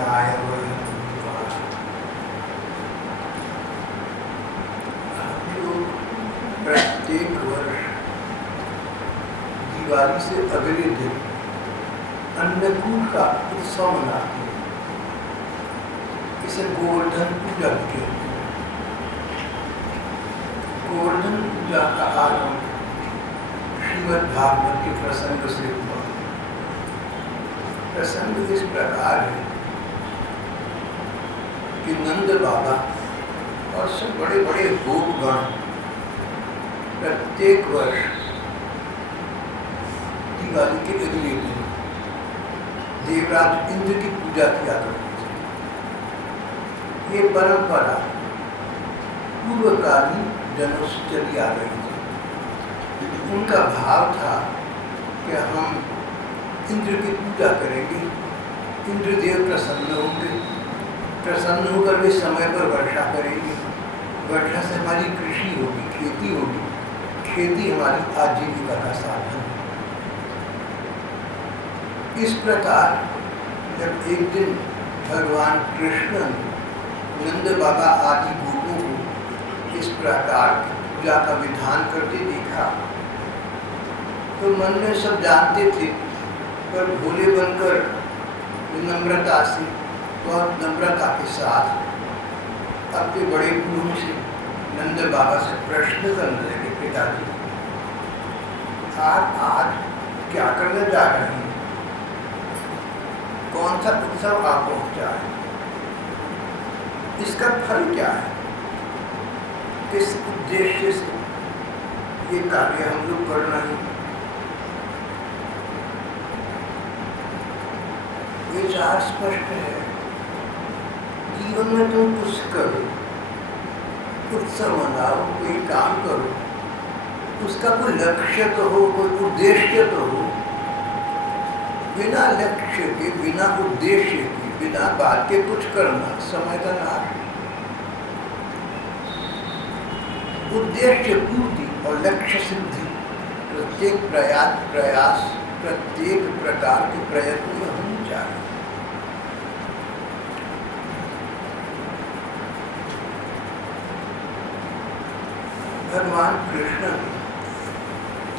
कृष्णाय वयम् नमः। हम लोग प्रत्येक वर्ष दिवाली से अगले दिन अन्नकूट का उत्सव मनाते हैं। इसे गोवर्धन पूजा भी कहते हैं। गोवर्धन पूजा का आरंभ श्रीमद् भागवत के प्रसंग से हुआ। प्रसंग इस प्रकार है कि नंद बाबा और सब बड़े बड़े गोपगण प्रत्येक वर्ष दिवाली के अगले दिन देवराज इंद्र की पूजा किया करते थे। ये परंपरा पूर्वकालीन जनों से चली आ रही थी। उनका भाव था कि हम इंद्र की पूजा करेंगे, इंद्रदेव प्रसन्न होंगे, प्रसन्न होकर वे समय पर वर्षा करेंगे, वर्षा से हमारी कृषि होगी, खेती होगी, खेती हमारी आजीविका का साधन है। इस प्रकार जब एक दिन भगवान कृष्ण नंद बाबा आदि गोपों को इस प्रकार की पूजा का विधान करते देखा तो मन में सब जानते थे, पर भोले बनकर विनम्रता से, बहुत नम्रता के साथ अपने बड़े गुरुओं से नंद बाबा से प्रश्न करने लगे, पिताजी आप आज क्या करने जा रहे हैं? कौन सा उत्सव आप पहुंचा है? इसका फल क्या है? किस उद्देश्य से ये कार्य हम लोग कर रहे हैं? विचार स्पष्ट है। जीवन में तुम कुछ करो, उत्सव मनाओ, कोई काम करो, उसका कोई लक्ष्य तो हो, कोई उद्देश्य तो हो। बिना लक्ष्य के, बिना उद्देश्य के, बिना बात के कुछ करना समय का नाश। उद्देश्य पूर्ति और लक्ष्य सिद्धि प्रत्येक प्रयास प्रत्येक प्रकार के प्रयत्न में होनी चाहिए। भगवान कृष्ण ने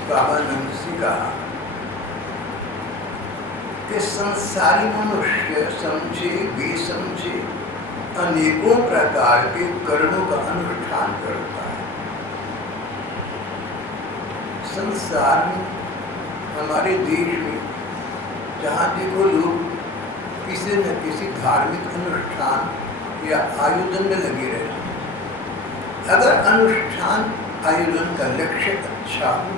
बाबा नंद से कहा कि संसारी मनुष्य समझे बेसमझे अनेकों प्रकार के कर्मों का अनुष्ठान करता है। संसार में, हमारे देश में जहाँ देखो लोग किसी न किसी धार्मिक अनुष्ठान या आयोजन में लगे रहते हैं। अगर अनुष्ठान आयोजन का लक्ष्य अच्छा हो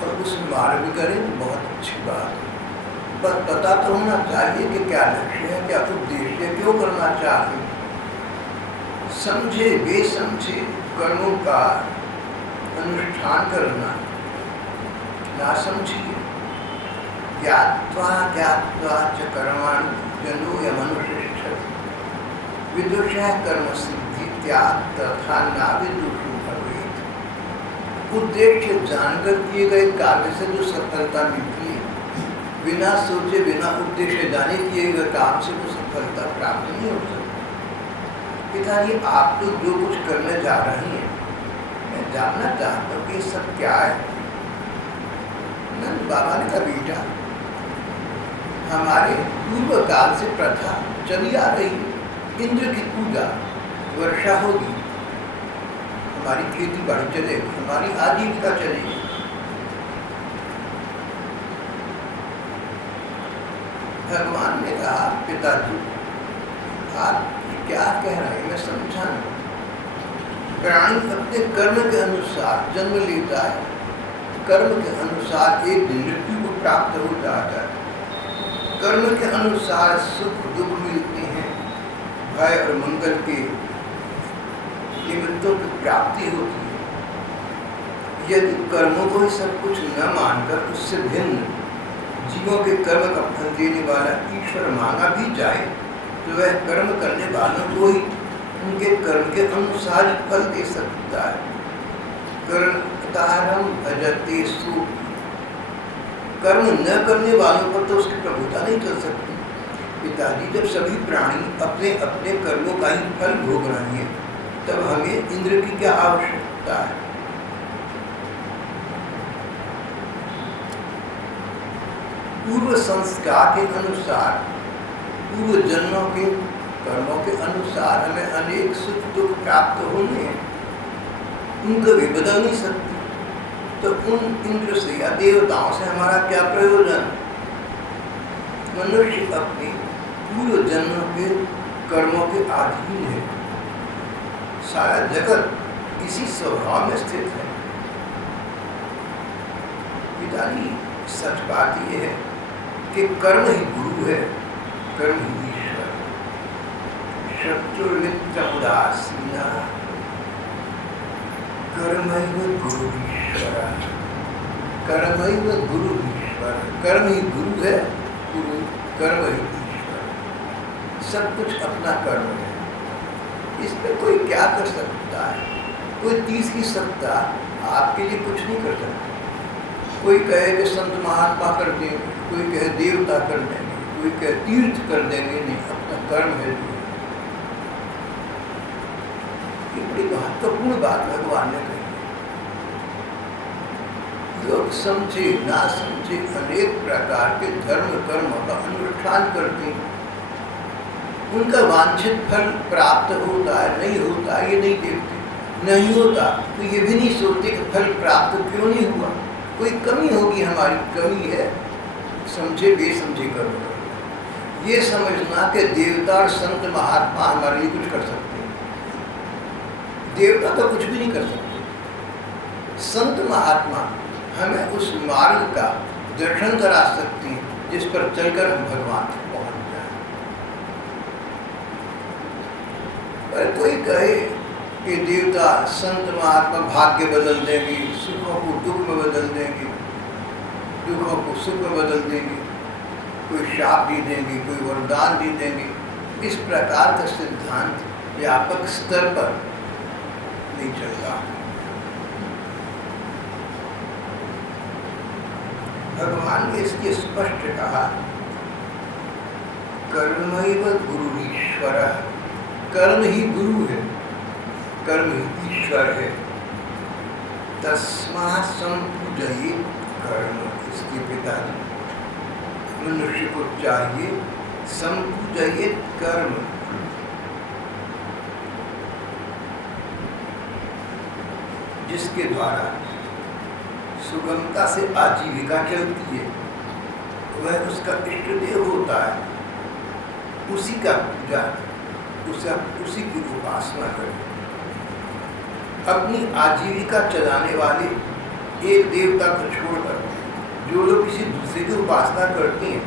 और उस मार्ग करें तो बहुत अच्छी बात है। बस पता तो होना चाहिए कि क्या लक्ष्य है, क्या उद्देश्य, क्यों करना चाहिए। समझे बेसमझे कर्मों का अनुष्ठान करना ना समझिए। ज्ञात्वा ज्ञात्वा च कर्माणि जनो यमनुष्ठिष्यति विदुषः कर्म सिद्धि त्याग तथा ना विदुषु भवेत्। उद्देश्य जानकर किए गए कार्य से जो सफलता मिलती है, बिना सोचे बिना उद्देश्य जाने किए गए काम से वो सफलता प्राप्त नहीं हो सकती। पिताजी आप लोग जो कुछ करने जा रही हैं, मैं जानना चाहता हूँ कि सब क्या है। नंद बाबा ने कहा बेटा, हमारे पूर्व काल से प्रथा चली आ रही है, इंद्र की पूजा, वर्षा होगी, हमारी खेती बाड़ी चलेगी, हमारी आजीविका चलेगी। भगवान ने कहा पिताजी आप क्या कह रहे हैं, मैं समझा नहीं। प्राणी अपने कर्म के अनुसार जन्म लेता है, कर्म के अनुसार एक दिन मृत्यु को प्राप्त हो जाता है। कर्म के अनुसार सुख दुख मिलते हैं, भय और मंगल के निमित्तों की प्राप्ति होती है। यदि कर्मों को ही सब कुछ न मानकर उससे भिन्न जीवों के कर्म का फल देने वाला ईश्वर मांगा भी जाए तो वह कर्म करने वालों को ही उनके कर्म के अनुसार फल दे सकता है। कर्मतारम भजते सु, कर्म न करने वालों पर तो उसकी प्रभुता नहीं चल सकती। पिताजी, जब सभी प्राणी अपने अपने कर्मों का ही फल भोग रहे हैं, तब हमें इंद्र की क्या आवश्यकता है? पूर्व संस्कार के अनुसार, पूर्व जन्मों के कर्मों के अनुसार हमें अनेक सुख दुख प्राप्त होंगे, उनको भी बदल नहीं सकती। तो उन इंद्र से या देवताओं से हमारा क्या प्रयोजन? मनुष्य अपने पूर्व जन्म के कर्मों के अधीन है। सारा जगत इसी स्वभाव में स्थित है। पिताजी, सच बात यह है कि कर्म ही गुरु है, कर्म ही ईश्वर। शत्रुमित्र उदासीना कर्मैव गुरु ईश्वर। कर्मैव गुरु ईश्वर। कर्म ही गुरु है, गुरु कर्म ही ईश्वर। सब कुछ अपना कर्म है। इसमें कोई क्या कर सकता है? कोई तीसरी सत्ता आपके लिए कुछ नहीं कर सकता। कोई कहे कि संत महात्मा कर देंगे, कोई कहे देवता कर देंगे, कोई कहे तीर्थ कर देंगे। नहीं, अपना कर्म है। ये बड़ी महत्वपूर्ण बात भगवान ने कही। लोग समझे ना समझे अनेक प्रकार के धर्म कर्म का अनुष्ठान करते हैं। उनका वांछित फल प्राप्त होता है नहीं होता ये नहीं देखते। नहीं होता तो ये भी नहीं सोचते कि फल प्राप्त क्यों नहीं हुआ। कोई कमी होगी, हमारी कमी है, समझे बेसमझे कर्म। ये समझना कि देवता और संत महात्मा हमारे लिए कुछ कर सकते हैं। देवता तो कुछ भी नहीं कर सकते। संत महात्मा हमें उस मार्ग का दर्शन करा सकती हैं जिस पर चलकर हम भगवान तक पहुंच जाए। पर कोई कहे कि देवता संत महात्मा भाग्य बदल देंगे, सुखों को दुख में बदल देंगे, दुखों को सुख में बदल देंगे, कोई शाप भी देंगे, कोई वरदान भी देंगे। इस प्रकार का सिद्धांत व्यापक स्तर पर नहीं चलता। भगवान ने इसके स्पष्ट कहा, कर्मैव गुरु ईश्वर। कर्म ही गुरु है, कर्म ही ईश्वर है। तस्मात् संपूजयेत् कर्म। इसके पिताजी, मनुष्य को चाहिए संपूजयेत् कर्म। जिसके द्वारा सुगमता से आजीविका चलती है, वह उसका इष्ट देव होता है। उसी का पूजा, उसी की उपासना करें। अपनी आजीविका चलाने वाले एक देवता को छोड़कर जो लोग किसी दूसरे की उपासना करते हैं,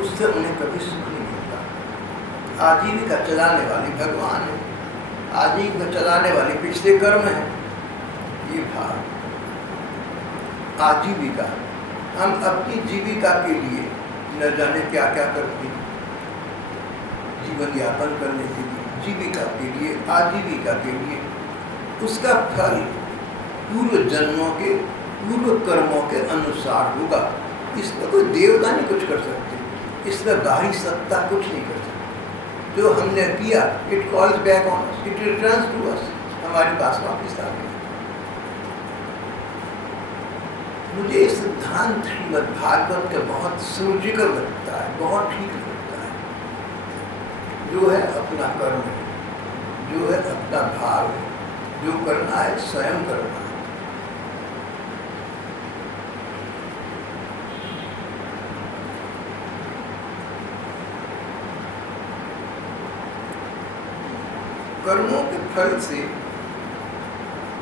उससे उन्हें कभी सुख नहीं मिलता। आजीविका चलाने वाले भगवान है, आजीविका चलाने वाले पिछले कर्म है। ये भाव आजीविका, हम अपनी जीविका के लिए न जाने क्या क्या करते हैं। जीवन यापन करने के लिए, जीविका के लिए, आजीविका के लिए, उसका फल पूर्व जन्मों के, पूर्व कर्मों के अनुसार होगा। इसमें कोई देवता नहीं कुछ कर सकते, इसमें बाहरी सत्ता कुछ नहीं कर सकती। जो हमने किया, it calls back on us, it returns to us, हमारे पास वापस आ गया। मुझे सिद्धांत श्रीमद् भागवत का बहुत सुरुचिकर लगता है, बहुत ठीक लगता है। जो है अपना कर्म है, जो है अपना भाव है, जो करना है स्वयं करना है। कर्मों के फल से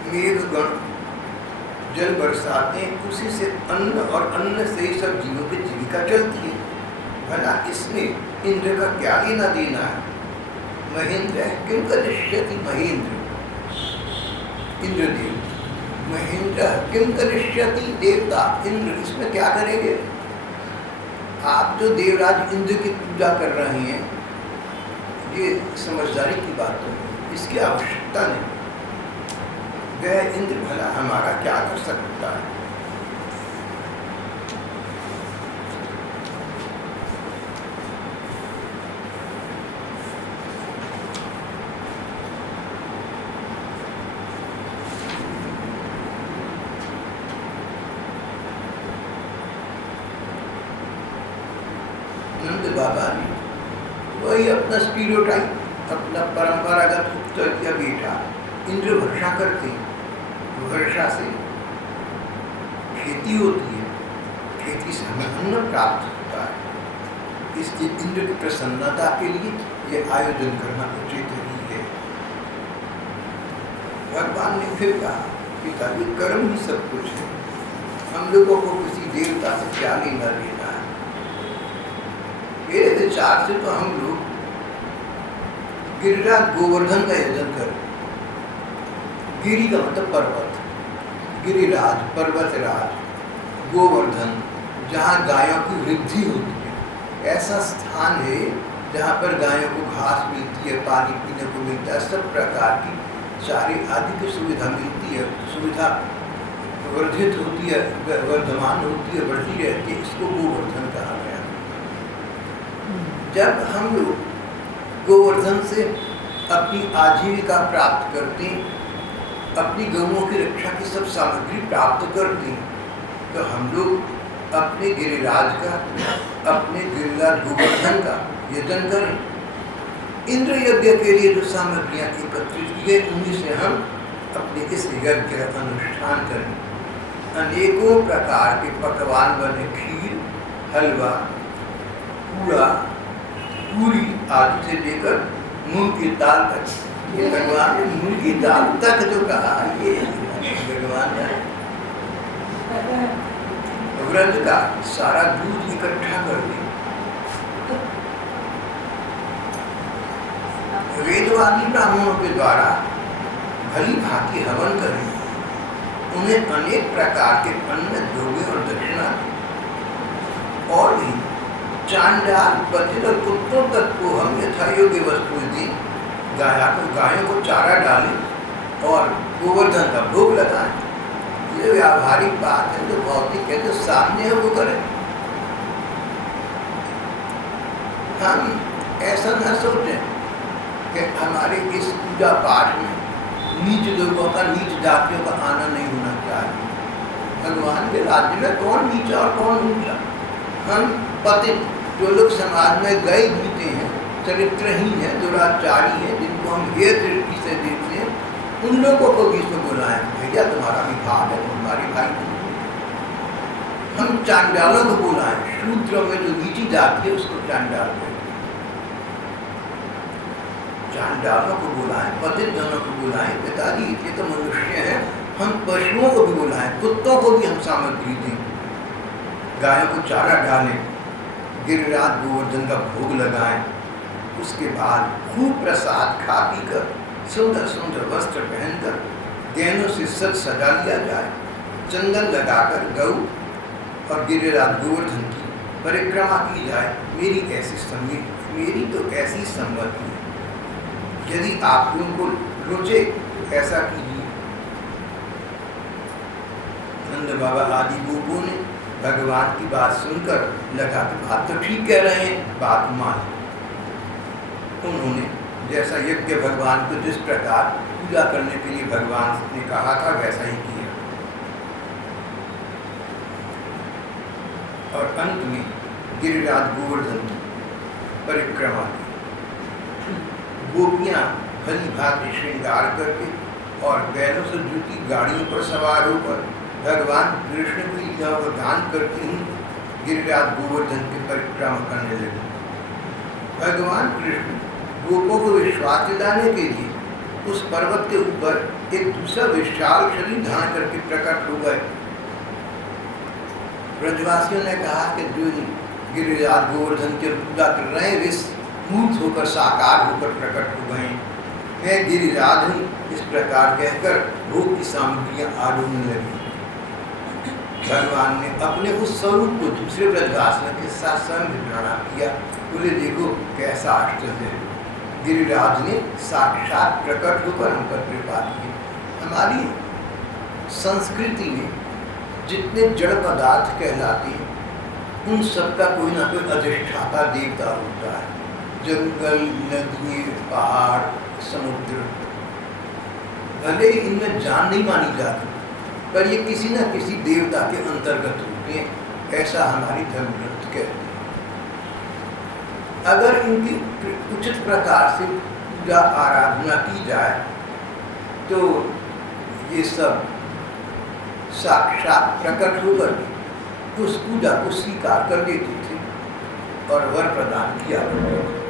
मेघगण जल बरसाते हैं, उसी से अन्न और अन्न से ही सब जीवों की जीविका चलती है। भला इसमें इंद्र का क्या लेना देना है? महेंद्र किम करिष्यति महेंद्र, इंद्रदेव। महेंद्र किम करिष्यति देवता, इंद्र इसमें क्या करेंगे? आप जो देवराज इंद्र की पूजा कर रहे हैं, ये समझदारी की बात है, इसकी आवश्यकता नहीं। वह इंद्र भला हमारा क्या कर सकता है? वही अपना स्टीरियोटाइप, अपना परंपरागत उत्तर या बेटा इंद्र वर्षा करते हैं। वर्षा से खेती होती है, खेती से हमें अन्न प्राप्त होता है। इसलिए इंद्र की प्रसन्नता के लिए ये आयोजन करना उचित ही है। भगवान ने फिर कहा पिताजी कर्म ही सब कुछ है, हम लोगों को किसी देवता से क्या लेना देना है। मेरे विचार से तो हम लोग गिरिराज गोवर्धन का यजन करें। गिरि का मतलब पर्वत, गिरिराज पर्वतराज, गोवर्धन जहाँ गायों की वृद्धि होती है, ऐसा स्थान है जहाँ पर गायों को घास मिलती है, पानी पीने को मिलता है, सब प्रकार की चारे आदि की सुविधा मिलती है, सुविधा वर्धित होती है, वर्धमान होती है, बढ़ती रहती है। इसको गोवर्धन कहा गया। जब हम लोग गोवर्धन से अपनी आजीविका प्राप्त करते हैं, अपनी गौओं की रक्षा की सब सामग्री प्राप्त करते हैं, तो हम लोग अपने गिरिराज का, अपने गिरिराज गोवर्धन का यजन करें। इंद्र यज्ञ के लिए जो सामग्रियाँ एकत्रित की गई उन्हीं से हम अपने इस यज्ञ का अनुष्ठान करें। अनेकों प्रकार के पकवान बने, खीर, हलवा, पूड़ा, पूरी आदि से लेकर मूंग की दाल तक। ये भगवान ने मूंग की दाल तक जो कहा, ये भगवान ने व्रत का सारा दूध इकट्ठा कर दिया। वेदवादी ब्राह्मणों के द्वारा भली भांति हवन करें, उन्हें अनेक प्रकार के अन्न, द्रव्य और दक्षिणा दें। और भी चांडाल, बधिर और कुत्तों तक को हम यथायोग्य वस्तुएं दें। गायों को चारा डालें और गोवर्धन का भोग लगाएं। ये व्यावहारिक बात है, जो भौतिक है, जो सामने है वो करें। हम ऐसा न सोचें कि हमारे इस पूजा पाठ में नीच लोगों का, नीच जातियों का आना नहीं होना चाहिए। भगवान के राज्य में कौन नीचा और कौन ऊंचा? हम पतित, जो लोग समाज में गए बीते हैं, चरित्रहीन है, दुराचारी है, जिनको हम ये दृष्टि से देखते हैं, उन लोगों को भी इसमें बुलाएं। भैया तुम्हारा विभाग है, तुम्हारे भाई नहीं। हम चांडालों को बुलाएं, शूद्र में जो नीची जाति है उसको चांडाल कहें। चांडालों को बुलाएं, पतित जनों को बुलाएं। पिताजी ये तो मनुष्य हैं, हम पशुओं को भी बुलाएं, कुत्तों को भी हम सामग्री दें, गायों को चारा डालें, गिरिराज गोवर्धन का भोग लगाएं। उसके बाद खूब प्रसाद खा पी कर, सुंदर सुंदर वस्त्र पहनकर, गहनों से सजा लिया जाए। चंदन लगाकर गौ और गिरिराज गोवर्धन की परिक्रमा की जाए। मेरी तो ऐसी सम्मति है। यदि आप लोगों को रुचे तो ऐसा कीजिए। नंद बाबा आदि गोपों ने भगवान की बात सुनकर लगा कि बात तो ठीक कह रहे हैं, बात मान। उन्होंने जैसा यज्ञ भगवान को जिस प्रकार पूजा करने के लिए भगवान ने कहा था वैसा ही किया। और अंत में गिरिराज गोवर्धन की परिक्रमा की। गोपियाँ भली भांति श्रृंगार करके और बैलों से जुटी गाड़ियों पर सवार होकर भगवान कृष्ण की लीलाओं का गान करती हुई गिरिराज गोवर्धन की परिक्रमा करने लगे। भगवान कृष्ण गोपों को विश्वास दिलाने के लिए उस पर्वत के ऊपर एक दूसरा विशाल शरीर धारण करके प्रकट हो गए। ब्रजवासियों ने कहा कि जो गिरिराज गोवर्धन की पूजा कर रहे हैं वे मूर्त होकर, साकार होकर प्रकट हो गए। मैं गिरिराज हूँ, इस प्रकार कहकर भोग की सामग्रियाँ आडूने लगी। भगवान ने अपने उस स्वरूप को दूसरे ब्रजवासियों के साथ स्वयं प्रणाम किया। बोले देखो कैसा आश्चर्य है, गिरिराज ने साक्षात प्रकट होकर हम पर कृपा की। हमारी संस्कृति में जितने जड़ पदार्थ कहलाते हैं उन सबका कोई ना कोई अधिष्ठाता देवता होता है। जंगल, नदी, पहाड़, समुद्र, भले ही इनमें जान नहीं मानी जाती पर ये किसी न किसी देवता के अंतर्गत होते हैं, ऐसा हमारी धर्म ग्रंथ कहते हैं। अगर इनकी प्रकार से पूजा आराधना की जाए तो ये सब साक्षात प्रकट होकर उस पूजा को स्वीकार कर लेते थे और वर प्रदान किया करते थे।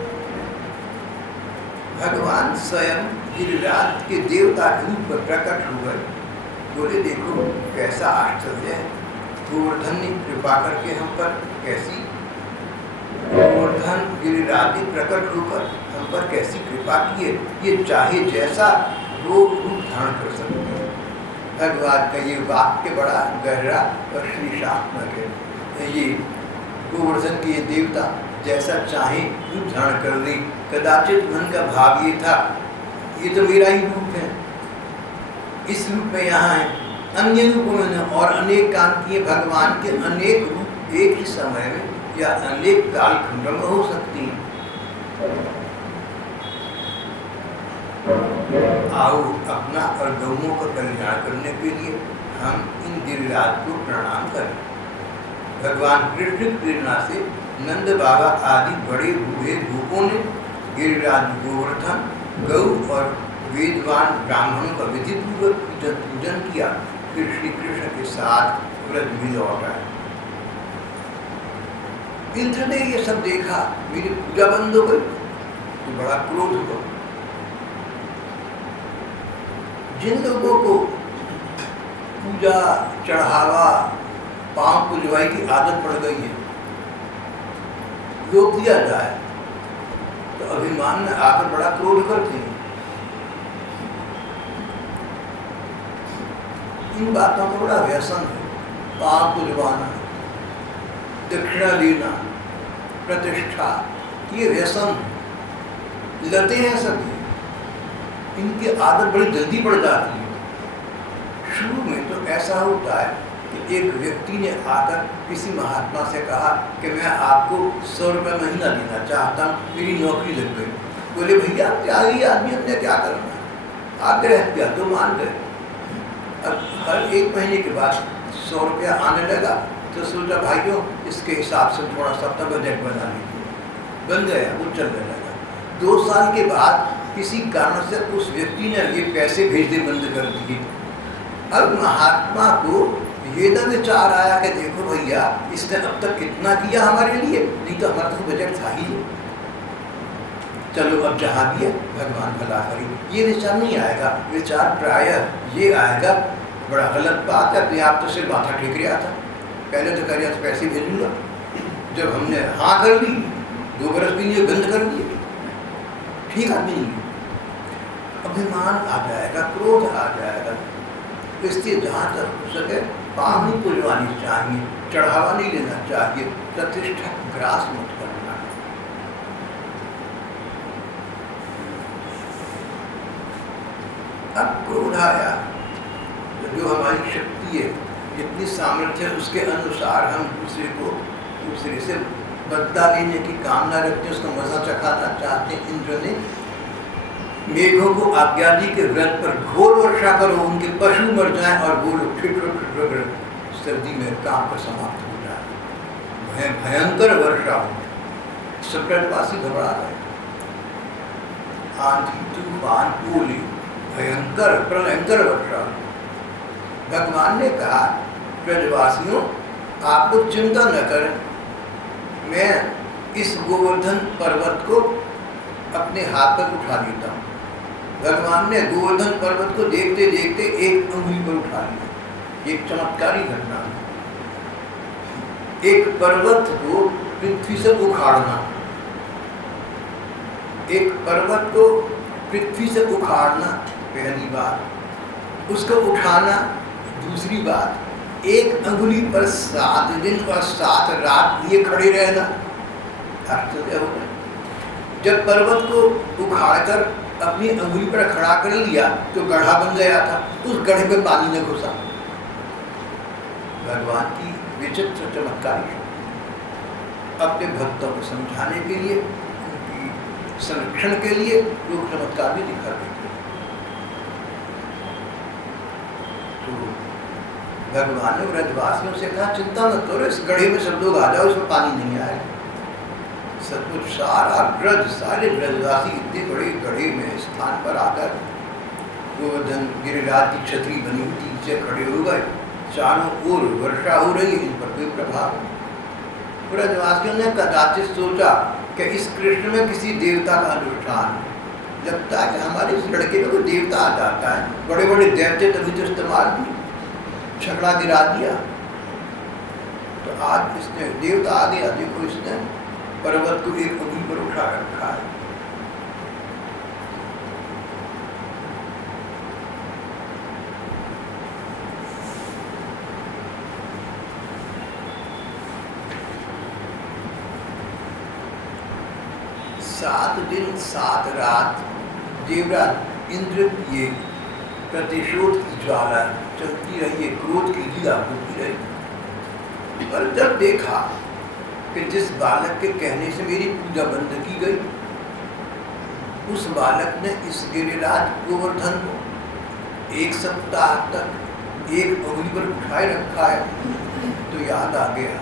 भगवान स्वयं गिरिराज के देवता के रूप में प्रकट हुए। बोले देखो कैसा आश्चर्य है, गोवर्धन ने कृपा करके हम पर कैसी, गोवर्धन गिरिराज प्रकट होकर हम पर कैसी कृपा की है, ये चाहे जैसा वो रूप धारण कर सकते हैं। भगवान का ये वाक्य बड़ा गहरा और श्रीशात्मक है। ये गोवर्धन के ये देवता जैसा चाहे रूप धारण कर ले। कदाचित मन का भाव ये था ये तो मेरा ही रूप है, इस रूप में यहाँ है, अन्य रूपों में और अनेक काम किए। भगवान के अनेक रूप एक ही समय में या अनेक कालखंड में हो सकती हैं। आओ अपना और गौओं का कल्याण करने के लिए हम इन गिरिराज को प्रणाम करें। भगवान कृष्ण की प्रेरणा से नंद बाबा आदि बड़े बूढ़े भूपों ने गिरिराज गोवर्धन, गौ और वेदवान ब्राह्मणों का विधि पूर्वक पूजन किया। फिर श्री कृष्ण के साथ व्रज भी लौट आए। इंद्र ने ये सब देखा, मेरी पूजा बंद हो गई तो बड़ा क्रोध हुआ। जिन लोगों को पूजा चढ़ावा पांव पुजवाई की आदत पड़ गई है, रोक दिया जाए तो अभिमान में आकर बड़ा क्रोध करते हैं। इन बातों का बड़ा व्यसन है। पांव पुजवाना, दक्षिणा लेना, प्रतिष्ठा, ये व्यसन है, लते हैं सभी। इनकी आदत बड़ी जल्दी पड़ जाती है। शुरू में तो ऐसा होता है कि एक व्यक्ति ने आकर किसी महात्मा से कहा कि मैं आपको 100 रुपये महीना देना चाहता हूँ, मेरी नौकरी लग गई। बोले भैया त्यागी आदमी, हमने क्या करना है, आग्रह किया तो मान गए। अब हर 1 महीने के बाद 100 रुपया आने लगा तो सोचा भाइयों इसके हिसाब से थोड़ा सा अपना बजट बना लीजिए, बन गया, वो चलने लगा। 2 साल के बाद किसी कारण से उस व्यक्ति ने ये पैसे भेजने बंद कर दिए। अब महात्मा को ये ना विचार आया कि देखो भैया इसने अब तक कितना किया हमारे लिए, नहीं तो हमारा तो बजट था ही, चलो अब जहाँ भी है भगवान भला करी। ये विचार नहीं आएगा। विचार प्रायः ये आएगा, बड़ा गलत बात है, अपने आप तो सिर्फ माथा टेक रहा था, पहले तो करिए पैसे भेजूंगा, जब हमने हाँ कर ली 2 बरस भी नहीं बंद कर दिए, ठीक आदमी नहीं। अभिमान आ जाएगा, क्रोध आ जाएगा। इसलिए जहाँ तक हो सके पाँव नहीं पुजवानी चाहिए, चढ़ावा नहीं लेना चाहिए, प्रतिष्ठा ग्रास मत करना। अब क्रोध आया, जो हमारी शक्ति है, जितनी सामर्थ्य है उसके अनुसार हम दूसरे से बदला लेने की कामना रखते हैं, उसका मजा चखाना चाहते हैं। इंद्र ने मेघों को आज्ञा दी कि व्रत पर घोर वर्षा करो, उनके पशु मर जाएं और वो लोग ठिठुर सर्दी में काम पर समाप्त हो जाए, भयंकर वर्षा हो। सब व्रतवासी घबरा गए। आंधी तूफान ओले, भयंकर प्रलयंकर वर्षा। भगवान ने कहा व्रजवासियों आपको चिंता न करें, मैं इस गोवर्धन पर्वत को अपने हाथ पर उठा लेता हूँ। भगवान ने गोवर्धन पर्वत को देखते देखते 1 अंगुली पर उठा लिया। एक चमत्कारी घटना, एक पर्वत को पृथ्वी से उखाड़ना, एक पर्वत को पृथ्वी से उखाड़ना पहली बात, उसको उठाना दूसरी बात, 1 अंगुली पर 7 दिन और 7 रात लिए खड़े रहना, आश्चर्य हो गया। जब पर्वत को उखाड़कर अपनी अंगुली पर खड़ा कर लिया तो गड्ढा बन गया था, उस गड्ढे में पानी न घुसा। भगवान की विचित्र चमत्कारी अपने भक्तों को समझाने के लिए, उनकी संरक्षण के लिए लोग चमत्कार भी दिखा देते हैं। तो भगवान ने व्रजवासियों से कहा चिंता मत करो, इस गड्ढे में सब लोग आ जाओ, इसमें पानी नहीं आएगा, सचमुच सारा ब्रज, सारे ब्रजवासी इतने बड़े गढ़े में स्थान पर आकर गोवर्धन गिरिराज की छतरी बनी हुई नीचे खड़े हो गए। चारों ओर वर्षा हो रही है, इन पर कोई प्रभाव। ब्रजवासियों ने कदाचित सोचा कि इस कृष्ण में किसी देवता का अनुष्ठान, लगता है कि हमारे इस लड़के में कोई देवता आ जाता है। बड़े बड़े दैत्य तभी तो इस्तेमाल की, छकड़ा गिरा दिया। तो आज इसने देवता आ गया। देखो इसने पर्वत को एक उंगली पर उठा रखा है। सात दिन सात रात देवराज इंद्र की प्रतिशोध की ज्वाला चलती रही है, क्रोध की लीला होती रही। पर जब देखा कि जिस बालक के कहने से मेरी पूजा बंद की गई, उस बालक ने इस गिरिराज गोवर्धन को 1 सप्ताह तक एक उंगली पर उठाए रखा है, तो याद आ गया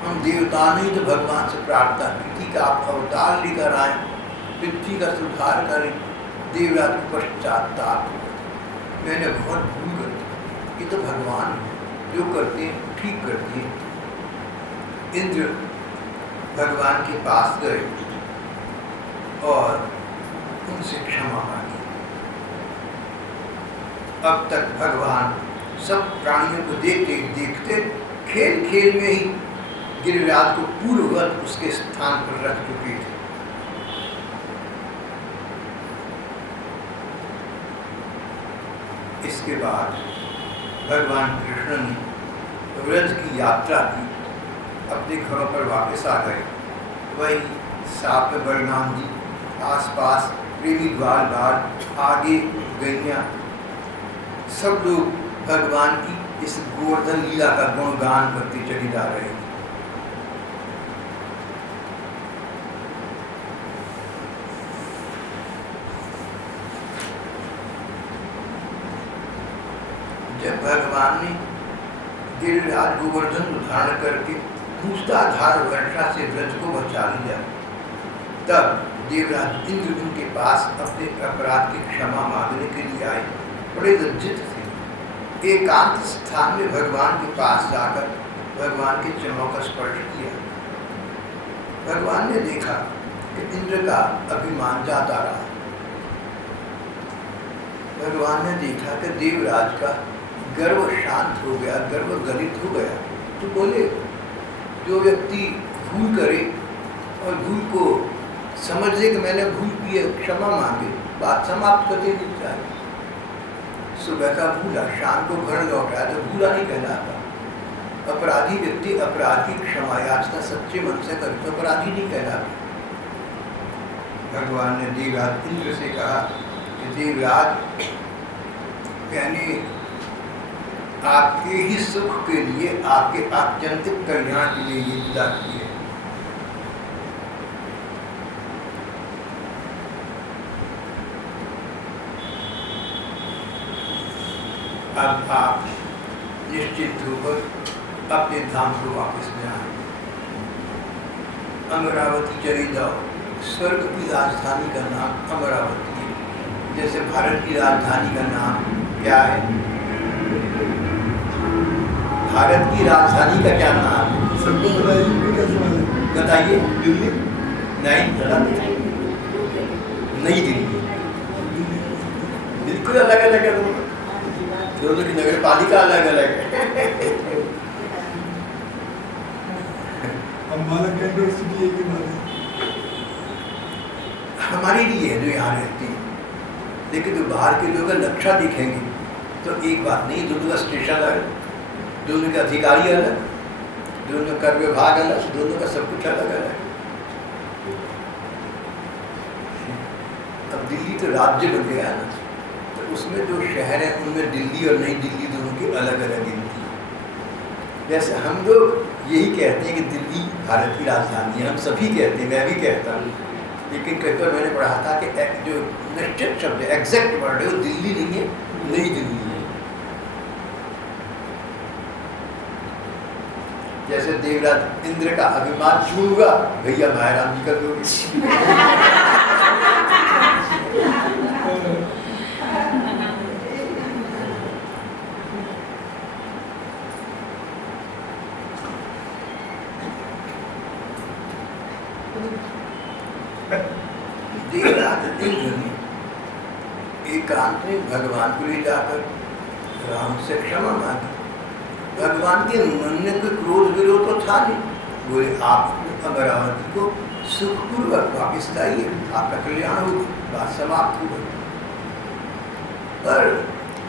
हम देवता नहीं तो भगवान से प्रार्थना की थी कि आप अवतार लेकर आए, पृथ्वी का सुधार करें। देवराज को पश्चाताप, मैंने बहुत भूल कर दी। ये तो भगवान जो करते हैं ठीक करते हैं। इंद्र भगवान के पास गए और उनसे क्षमा मांगी। अब तक भगवान सब प्राणियों को देखते देखते खेल खेल में ही गिरिराज को पूर्ववत उसके स्थान पर रख चुके थे। इसके बाद भगवान कृष्ण ने व्रज की यात्रा की, अपने घरों पर वापस आ गए। वही साप बलराम जी, आसपास प्रेमी ग्वाल बाल, आगे गैया, सब लोग भगवान की इस गोवर्धन लीला का गुणगान करते चले जा रहे थे। जब भगवान ने गिरिराज गोवर्धन को धारण करके मूसलाधार वर्षा से ब्रज को बचा लिया, तब देवराज इंद्र उनके पास अपने अपराध की क्षमा मांगने के लिए आए। बड़े लज्जित थे। एकांत स्थान में भगवान के पास जाकर भगवान के चरणों का स्पर्श किया। भगवान ने देखा कि इंद्र का अभिमान जाता रहा। भगवान ने देखा कि देवराज का गर्व शांत हो गया, गर्व गलित हो गया। तो बोले, जो व्यक्ति भूल करे और भूल को समझ ले कि मैंने भूल की है, क्षमा मांगे, बात समाप्त कर देनी चाहिए। सुबह का भूला, शाम को घर लौटा तो भूला नहीं कहलाता। अपराधी व्यक्ति अपराध की क्षमा याचना सच्चे मन से करे तो अपराधी नहीं कहलाता। भगवान ने देवराज इंद्र से कहा कि देवराज, मैंने आपके ही सुख के लिए, आपके आत्यंतिक कल्याण के लिए ये लीला की है। अब आप निश्चित होकर अपने धाम को वापस जाएं। अमरावती चले जाओ। स्वर्ग की राजधानी का नाम अमरावती है। जैसे भारत की राजधानी का नाम क्या है? भारत की राजधानी का क्या नाम है? बताइए। दिल्ली? नहीं, नई दिल्ली। बिल्कुल अलग अलग है दोनों की नगर पालिका अलग अलग है। हमारे लिए है जो यहाँ रहती है, लेकिन जो बाहर के लोग नक्शा दिखेंगे तो एक बात नहीं, दोनों का स्टेशन अलग, दोनों के अधिकारी अलग, दोनों का कर विभाग अलग, दोनों का सब कुछ अलग अलग। अब दिल्ली तो राज्य बन गया ना, तो उसमें जो शहर है उनमें दिल्ली और नई दिल्ली दोनों की अलग अलग गिनती है। जैसे हम लोग यही कहते हैं कि दिल्ली भारत की राजधानी है, हम सभी कहते हैं, मैं भी कहता हूँ, लेकिन कई बार मैंने पढ़ा था कि जो निश्चित शब्द है, एग्जैक्ट वर्ड है, वो दिल्ली नहीं है, नई दिल्ली है। जैसे देवराज इंद्र का अभिमान छूगा, भैया महाराम जी कर दोगे। देवराज इंद्र ने एकांत में भगवान को ले जाकर राम से क्षमा मांगी। भगवान के मन में कोई क्रोध विरोध तो था नहीं। बोले आप अमरावती को सुखपूर्वक वापिस लाइए, आपका कल्याण होगा, बात समाप्त हो गई। पर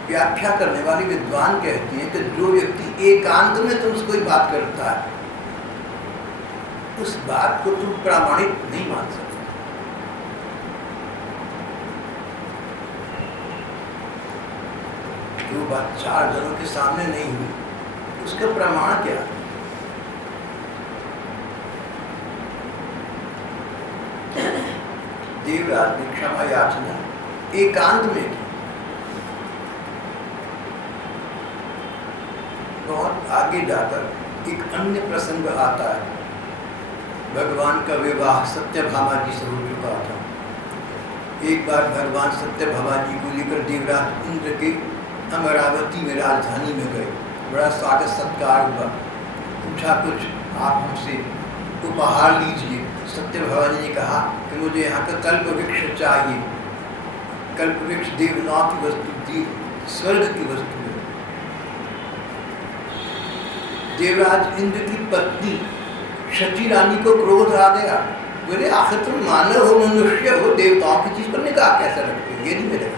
व्याख्या करने वाले विद्वान कहते हैं कि जो व्यक्ति एकांत में तुमसे कोई बात करता है, उस बात को तुम प्रामाणिक नहीं मान सकते। जो बात चार जनों के सामने नहीं हुई, उसका प्रमाण क्या? देवराज ने क्षमा याचना एकांत में की। बहुत आगे जाकर एक अन्य प्रसंग आता है। भगवान का विवाह सत्यभामा जी से हो चुका था। एक बार भगवान सत्यभामा जी को लेकर देवराज इंद्र के अमरावती में राजधानी में गए। बड़ा स्वागत सत्कार हुआ। पूछा कुछ आप हमसे उपहार लीजिए। सत्यभामा जी ने कहा कि मुझे यहाँ का कल्प वृक्ष चाहिए। कल्प वृक्ष देवताओं की वस्तु थी, स्वर्ग की वस्तु है। देवराज इंद्र की पत्नी शची रानी को क्रोध आ गया। बोले आखिर तुम मानव हो, मनुष्य हो, देवताओं की चीज पर निकाह कैसा रखते हो? ये नहीं मेरे।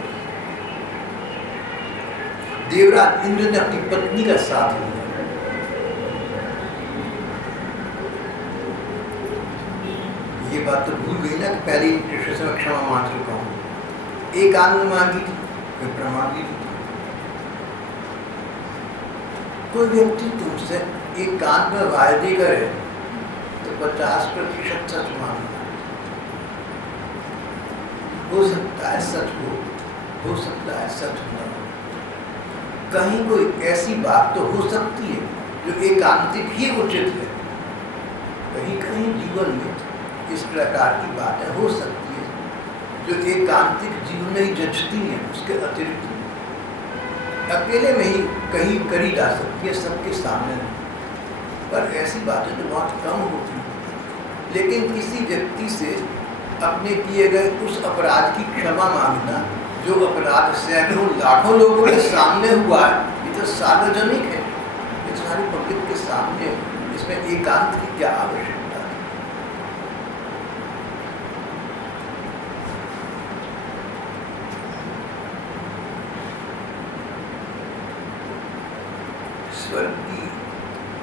देवराज इंद्र ने अपनी पत्नी का साथ लिया। ये बात तो भूल गई ना कि पहले ही कृष्ण से क्षमा मांग चुका हूं। एक आनंद मांगी थी, कोई प्रमाण भी नहीं। कोई व्यक्ति तुमसे एकांत में वायदे करे तो 50% सच मानना। हो सकता है सच हो सकता है सच न हो। कहीं कोई ऐसी बात तो हो सकती है जो एकांतिक ही उचित है। कहीं कहीं जीवन में इस प्रकार की बातें हो सकती है जो एकांतिक जीवन में ही जचती हैं, उसके अतिरिक्त अकेले में ही कहीं करी जा सकती है, सबके सामने नहीं। पर ऐसी बातें तो बहुत कम होती हैं। लेकिन किसी व्यक्ति से अपने किए गए उस अपराध की क्षमा मांगना, जो अपराध सैकड़ों लाखों लोगों के सामने हुआ है, ये तो सार्वजनिक है, ये सारी पब्लिक के सामने है। इसमें एकांत की क्या आवश्यकता है? स्वर्ग की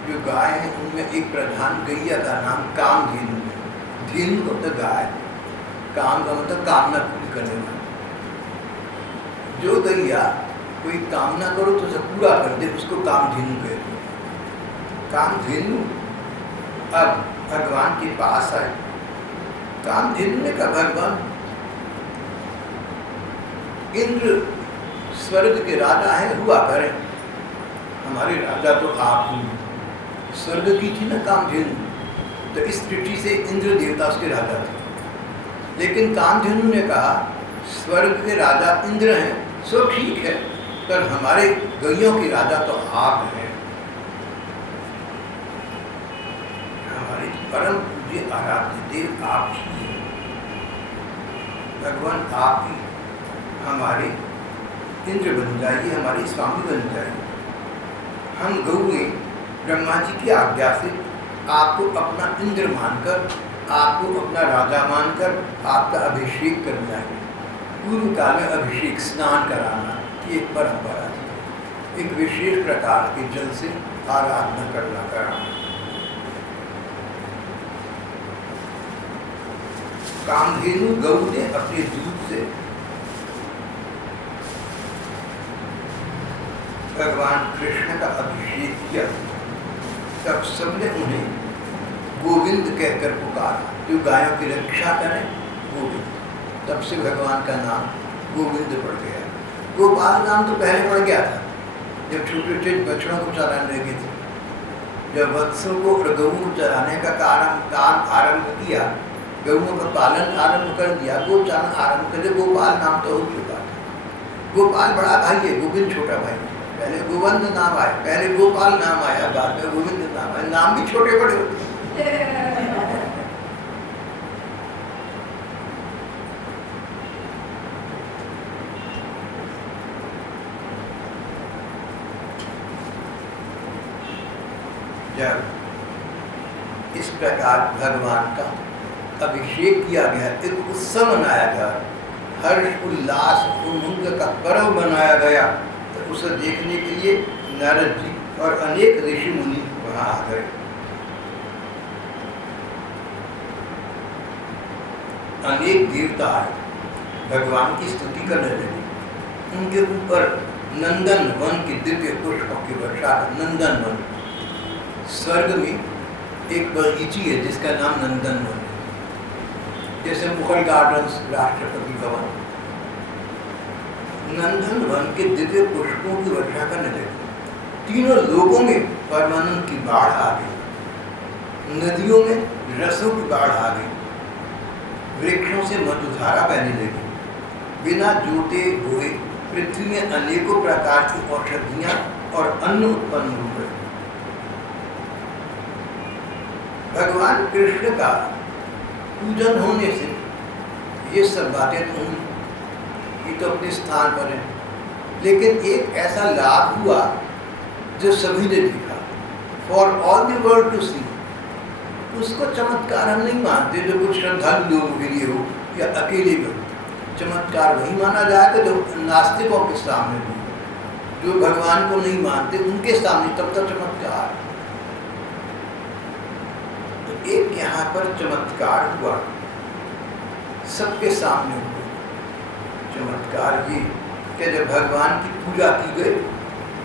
जो गाय है उनमें एक प्रधान गैया का नाम कामधेनु है। धेनु को तो गाय, काम का मतलब कामना पूरी करने वाला। जो गैया कोई कामना करो तो उसे पूरा कर दे, उसको कामधेनु कहते हैं। कामधेनु अब भगवान के पास आए। कामधेनु ने कहा भगवान, इंद्र स्वर्ग के राजा हैं, हुआ करें, हमारे राजा तो आप ही। स्वर्ग की थी ना कामधेनु, तो इस दृष्टि से इंद्र देवता उसके राजा थे। लेकिन कामधेनु ने कहा स्वर्ग के राजा इंद्र हैं, सो ठीक है, पर हमारे गैयों के राजा तो आप हैं। हमारे परम पूज्य आराध्य देव आप ही हैं। भगवान आप ही हमारे इंद्र बन जाइए, हमारे स्वामी बन जाइए। हम गौए ब्रह्मा जी की आज्ञा से आपको अपना इंद्र मानकर, आपको अपना राजा मानकर आपका अभिषेक कर जाएंगे। पूर्व काल में अभिषेक स्नान कराना की एक परंपरा थी। एक विशेष प्रकार के जल से आराधना कराना। कामधेनु गौ ने अपने दूध से भगवान कृष्ण का अभिषेक किया। तब सबने उन्हें गोविंद कहकर पुकारा, जो गायों की रक्षा करें, गोविंद। तब से भगवान का नाम गोविंद पड़ गया। गोपाल नाम तो पहले पड़ गया था, जब छोटे छोटे बछड़ों को चराने लगे थे। जब वत्सों को और गऊओं को चराने का काम आरंभ किया, गऊओं का पालन आरंभ कर दिया, गोचारण आरंभ कर दिया, गोपाल नाम तो हो चुका था। गोपाल बड़ा भाई है, गोविंद छोटा भाई। पहले गोविंद नाम आया, पहले गोपाल नाम आया, बाद में गोविंद नाम आया। नाम भी छोटे बड़े होते हैं। जब इस प्रकार भगवान का अभिषेक किया गया, एक उत्सव मनाया गया, हर्ष उल्लास उमंग का पर्व मनाया गया, तो उसे देखने के लिए नारद जी और अनेक ऋषि मुनि वहाँ आ गए। अनेक देवता आए, भगवान की स्तुति करने लगे। उनके ऊपर नंदन वन के दिव्य पुष्पों की वर्षा। नंदन वन स्वर्ग में एक बगीची है जिसका नाम नंदन वन है, जैसे मुगल गार्डन्स, राष्ट्रपति भवन। नंदन वन के दिव्य पुष्पों की वर्षा करने लगे। तीनों लोगों में परमानंद की बाढ़ आ गई, नदियों में रसों की बाढ़ आ गई, वृक्षों से मधुधारा बहने लगी। बिना जोते हुए पृथ्वी में अनेकों प्रकार की औषधियां और अन्न उत्पन्न हो गए। भगवान कृष्ण का पूजन होने से ये सब बातें तो हुई, ये तो अपने स्थान पर है, लेकिन एक ऐसा लाभ हुआ जो सभी ने देखा, for all the world to see. उसको चमत्कार हम नहीं मानते जो कुछ श्रद्धालु लोगों के लिए हो या अकेले में हो। चमत्कार वही माना जाएगा जो नास्तिकों के सामने हो, जो भगवान को नहीं मानते उनके सामने तब तक चमत्कार। तो एक यहाँ पर चमत्कार हुआ, सबके सामने हुआ। चमत्कार ये कि जब भगवान की पूजा की गई,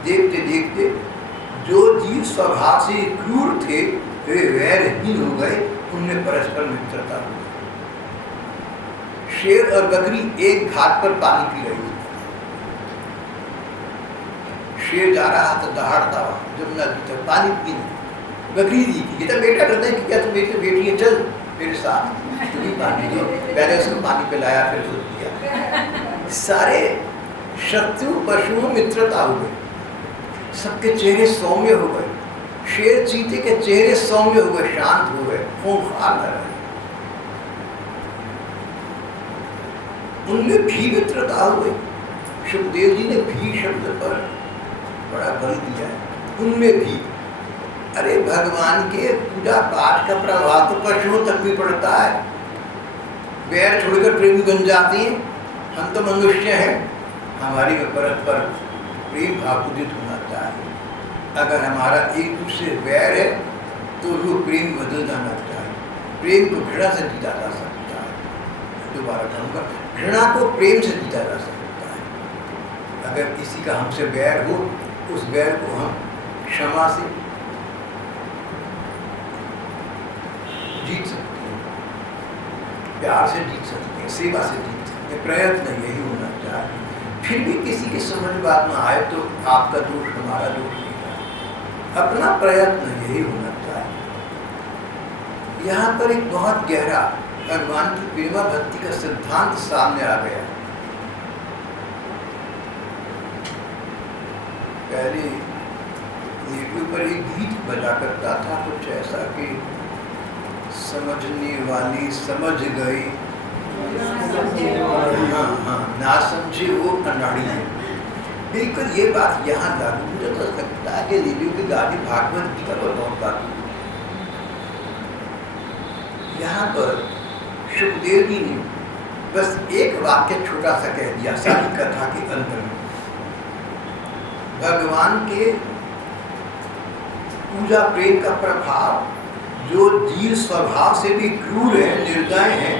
देखते देखते जो जीव स्वभाव से क्रूर थे वे वैरहीन हो गए, उनमें परस्पर मित्रता हो गई। शेर और बकरी एक घाट पर पानी पी रही थी। शेर जा रहा था दहाड़ता हुआ जमुना जी तक पानी पीने। बकरी जी की बेटा डरता है कि क्या तुम मेरे बेटी है, चल मेरे साथ तुम ही पानी दो। पहले उसको पानी पिलाया, फिर दूध दिया। सारे शत्रु पशुओं मित्रता हो गई, सबके चेहरे सौम्य हो गए। शेर चीते के चेहरे सौम्य हो गए, शांत हो गए, खूंखार न रहे। उनमें भी मित्रता हो गई। सुखदेव जी ने भी शब्द पर बड़ा बल दिया है। उनमें भी, अरे भगवान के पूजा पाठ का प्रभाव तो पशुओं तक भी पड़ता है। वैर छोड़कर प्रेमी बन जाते हैं। हम तो मनुष्य हैं, हमारी परस्पर प्रेम भाव उदित होना चाहिए। अगर हमारा एक दूसरे से वैर है तो वो प्रेम बदल जाना चाहिए। प्रेम को घृणा से जीता जा सकता है। दोबारा कहूँगा, घृणा को प्रेम से जीता जा सकता है। अगर किसी का हमसे वैर हो, उस वैर को हम क्षमा से जीत सकते हैं, प्यार से जीत सकते हैं, सेवा से जीत सकते हैं। प्रयत्न यही होना चाहिए। फिर भी किसी की समझ बात में आए तो आपका दोष, हमारा दोष नहीं है। अपना प्रयत्न यही होना चाहिए। यहाँ पर एक बहुत गहरा भगवान की प्रेमा भक्ति का सिद्धांत सामने आ गया। पहले रेडियो पर एक गीत बजा करता था, कुछ ऐसा कि समझने वाली समझ गई, हाँ, ना समझे वो अनाड़ी है। बिल्कुल ये बात यहाँ लागू मुझे तो लगता है कि रेडियो की गाड़ी भागवत गीता पर बहुत लागू। यहाँ पर सुखदेव जी ने बस एक वाक्य छोटा सा कह दिया सारी कथा के अंत में। भगवान के पूजा प्रेम का प्रभाव, जो जीव स्वभाव से भी क्रूर है, निर्दय है,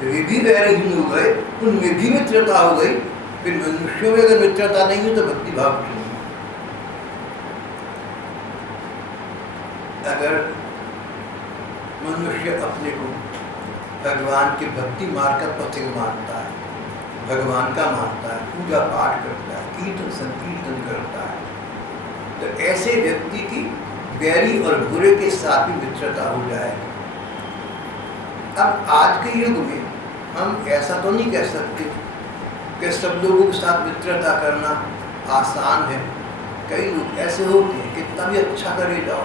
वे भी वैरहीन हो गए, उनमें भी मित्रता हो गई। फिर मनुष्यों में अगर मित्रता नहीं है तो भक्ति भाव नहीं। अगर मनुष्य अपने को भगवान के भक्ति मार्ग का पथिक मानता है, भगवान का मानता है, पूजा पाठ करता है, कीर्तन संकीर्तन करता है, तो ऐसे व्यक्ति की बैरी और बुरे के साथ भी मित्रता हो जाएगी। अब आज के युग में हम ऐसा तो नहीं कह सकते कि सब लोगों के साथ मित्रता करना आसान है। कई लोग ऐसे होते हैं कितना भी अच्छा करे जाओ,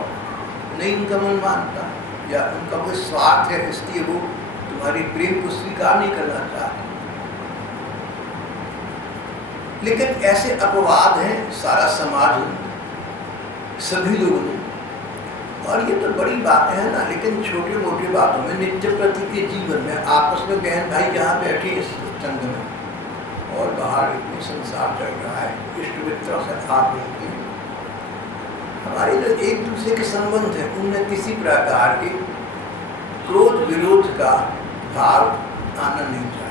नहीं उनका मन मानता या उनका कोई स्वार्थ है, इसलिए वो तुम्हारी प्रेम को स्वीकार नहीं करना चाहते। लेकिन ऐसे अपवाद हैं सारा समाज में, सभी लोगों में, और ये तो बड़ी बातें हैं ना। लेकिन छोटी मोटी बातों में, नित्य प्रति के जीवन में, आपस में बहन भाई यहाँ बैठे इस संग में और बाहर इतनी संसार चल रहा है, इष्ट मित्रों से आप मिलते हैं, हमारे जो एक दूसरे के संबंध है उनमें किसी प्रकार के क्रोध विरोध का भाव आना नहीं चाहिए।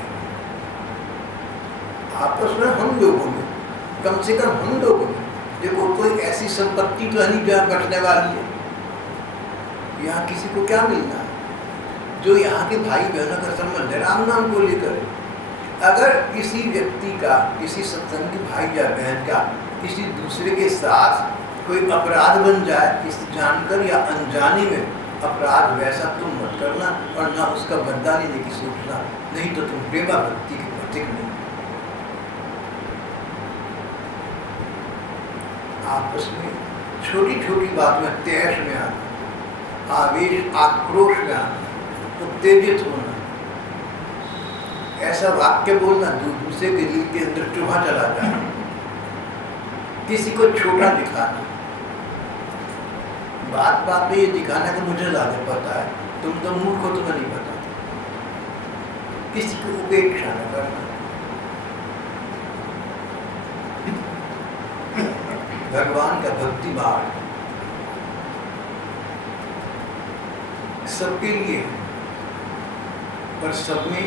आपस में हम लोगों में, कम से कम हम लोगों में, देखो कोई ऐसी संपत्ति तो नहीं जहाँ घटने वाली है। यहाँ किसी को क्या मिलना है? जो यहाँ के भाई बहनों का संबंध है राम नाम को लेकर। अगर किसी व्यक्ति का, किसी सत्संगी भाई या बहन का किसी दूसरे के साथ कोई अपराध बन जाए, किसी जानकर या अनजाने में अपराध, वैसा तुम मत करना और ना उसका बदला लेने की सोचना, नहीं तो तुम प्रेमा भक्ति के प्रतीक नहीं। आपस में छोटी छोटी बात में तैश में आना, आवेश आक्रोश में आना, उत्तेजित होना, ऐसा वाक्य बोलना दूसरे के दिल के अंदर चुभा चला जाए, किसी को छोटा दिखाना, बात बात में ये दिखाना कि मुझे ज़्यादा पता है, तुम तो मूर्ख हो, तुम्हें नहीं पता, किसी को उपेक्षा न करना। भगवान का भक्ति मार्ग सबके लिए, पर सब में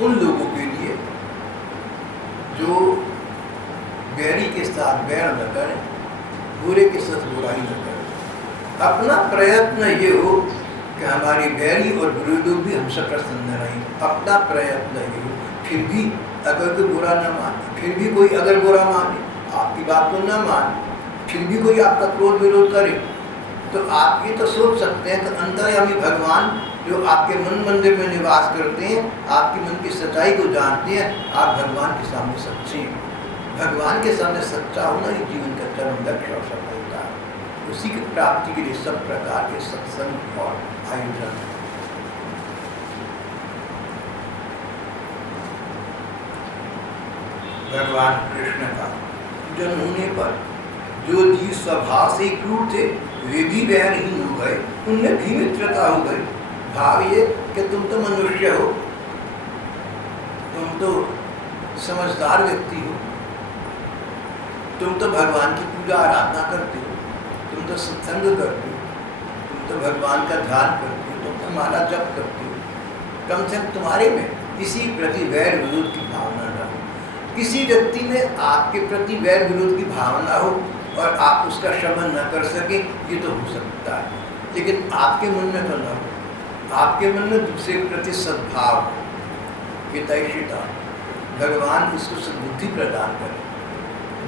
उन लोगों के लिए जो बैरी के साथ बैर न करें, बुरे के साथ बुराई न करें। अपना प्रयत्न ये हो कि हमारी बैरी और बुरे लोग भी हमसे प्रसन्न रहें, अपना प्रयत्न ये हो। फिर भी अगर कोई बुरा न माने, फिर भी कोई अगर बुरा माने, आपकी बात को न माने, फिर भी कोई आपका क्रोध विरोध करे, तो आप ये तो सोच सकते हैं कि अंतर्यामी भगवान जो आपके मन मंदिर में निवास करते हैं, आपके मन की सच्चाई को जानते हैं, आप भगवान के सामने सच्चे हैं। भगवान के सामने सच्चा होना ही जीवन का चरम लक्ष्य और सफलता है। उसी की प्राप्ति के लिए सब प्रकार के सत्संग और आयोजन। भगवान कृष्ण का जन्म होने पर जो जीव स्वभाव से क्रूर थे वे भी बैरहीन हो गए, उनमें भी मित्रता हो गई। भाव ये कि तुम तो मनुष्य हो, तुम तो समझदार व्यक्ति हो, तुम तो भगवान की पूजा आराधना करते हो, तुम तो सत्संग करते हो, तुम तो भगवान का ध्यान करते हो, तुम तो माला जप करते हो, कम से कम तुम्हारे में किसी प्रति वैर विरोध की भावना न हो। किसी व्यक्ति में आपके प्रति वैर विरोध की भावना हो और आप उसका शमन न कर सके, ये तो हो सकता है, लेकिन आपके मन में तो न हो। आपके मन में दूसरे के प्रति सद्भाव, हितैषिता, भगवान इसको सद्बुद्धि प्रदान करें,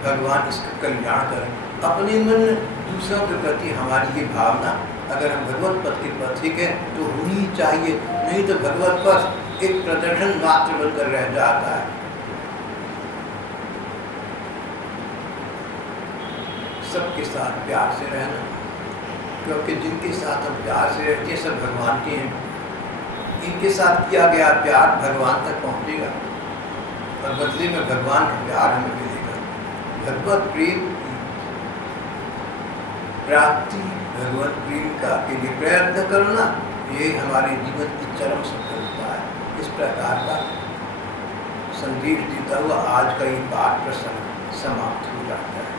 भगवान इसका कल्याण करें। अपने मन में दूसरों के प्रति हमारी ये भावना, अगर हम भगवत पथ के पथिक हैं तो होनी ही चाहिए, नहीं तो भगवत पथ एक प्रदर्शन मात्र बनकर रह जाता है। सबके साथ प्यार से रहना, क्योंकि जिनके साथ हम प्यार से रहते हैं सब भगवान के हैं। इनके साथ किया गया प्यार भगवान तक पहुँचेगा और बदले में भगवान का प्यार हमें मिलेगा। भगवत प्रेम प्राप्ति, भगवत प्रेम का के लिए प्रयत्न करना, ये हमारे जीवन की चरम सफलता है। इस प्रकार का संदेश देता हुआ आज का ये पाठ प्रसंग समाप्त हो जाता है।